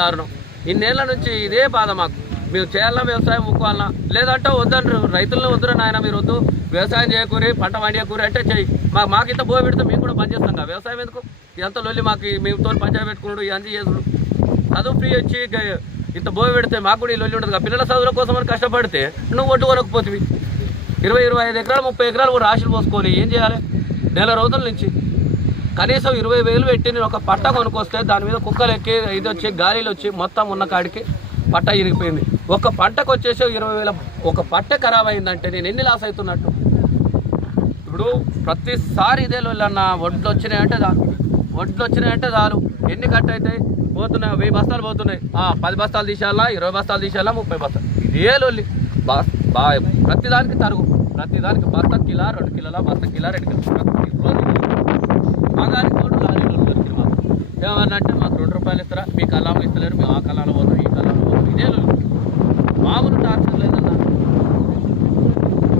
దారుణం. ఇన్నేళ్ల నుంచి ఇదే బాధ మాకు. మేము చేయాలన్నా వ్యవసాయం ముక్కోవాలన్నా, లేదంటే వద్దంటారు. రైతులను వద్దురా నాయన, మీరు వద్దు, వ్యవసాయం చేయకూరి, పంట పండియకూరి అంటే చెయ్యి. మాకు ఇంత బోయ పెడితే మేము కూడా పని చేస్తాం కదా. వ్యవసాయం ఎందుకు ఇదంతా లొల్లి? మాకు మేముతో పంచాయతీ పెట్టుకున్నాడు, ఇవన్నీ చేసుడు. చదువు ఫ్రీ వచ్చి ఇంత బోయ పెడితే మాకు కూడా ఈ లొల్లి ఉంటుంది కదా. పిల్లల చదువుల కోసం అని కష్టపడితే నువ్వు ఒడ్డు కొనకపోతుంది. 20-25 ఎకరాలు 30 ఎకరాలు కూడా రాశులు పోసుకొని ఏం చేయాలి? నెల రోజుల నుంచి కనీసం 20,000 పెట్టి నేను ఒక పట్ట కొనుక్కొస్తే దాని మీద కుక్కలు ఎక్కి ఇది వచ్చి గాలిలు వచ్చి మొత్తం ఉన్న కాడికి పట్ట ఇరిగిపోయింది. ఒక పంటకు వచ్చేసి 20,000 ఒక పట్ట ఖరాబ్ అయిందంటే నేను ఎన్ని లాస్ అవుతున్నట్టు. ఇప్పుడు ప్రతిసారి ఇదే లొల్లన్న. వడ్లు వచ్చినాయంటే చాలు ఎన్ని కట్ అవుతాయి? పోతున్నాయి 1000 బస్తాలు పోతున్నాయి. 10 బస్తాలు తీసేయాలా, 20 బస్తాలు తీసేయాలా, 30 బస్తాలు. ఇదే లొల్లి. ప్రతిదానికి తరుగు, ప్రతిదానికి బస్తా కిలా 2 కిలోల, బస్తా కిలా 2 కిలోలు. మగానికి కూడా లారీలో దొరికింది. మాకు ఏమన్నంటే మాకు 2 రూపాయలు ఇస్తారా, మీ కళ్ళాము ఇస్తలేరు, మేము ఆ కళ్ళాలు పోతాం, ఈ కళ్ళాలు పోతాం. ఇదే మామూలు టార్చర్ లేదన్నా.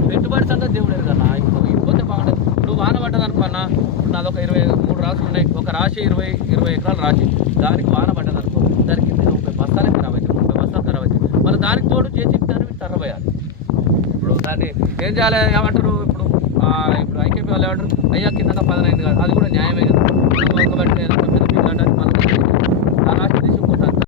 పెట్టుబడి సంగతి దేవుడు లేదు కన్నా. ఇప్పుడు ఇబ్బంది బాగుంటుంది. ఇప్పుడు వాన పడ్డది అనుకున్నా, ఇప్పుడు నాదొక 23 రాసులు ఉన్నాయి. ఒక రాశి 20 ఎకరాలు రాశి, దానికి వాన పడ్డది అనుకో, దానికి 30 బస్తాలే ఖరాబ్ అవుతాయి, 30 బస్తాలు ఖరాబ్ అవుతాయి. మళ్ళీ దానికి తోడు చేసి దాన్ని తరబోయాలి. ఇప్పుడు దాన్ని ఏం చేయాలి? ఏమంటారు ఇప్పుడు ఐకేపీ వాళ్ళు ఏమంటారు? అయ్యా కింద 10 అయింది కదా, అది కూడా న్యాయమే కదా.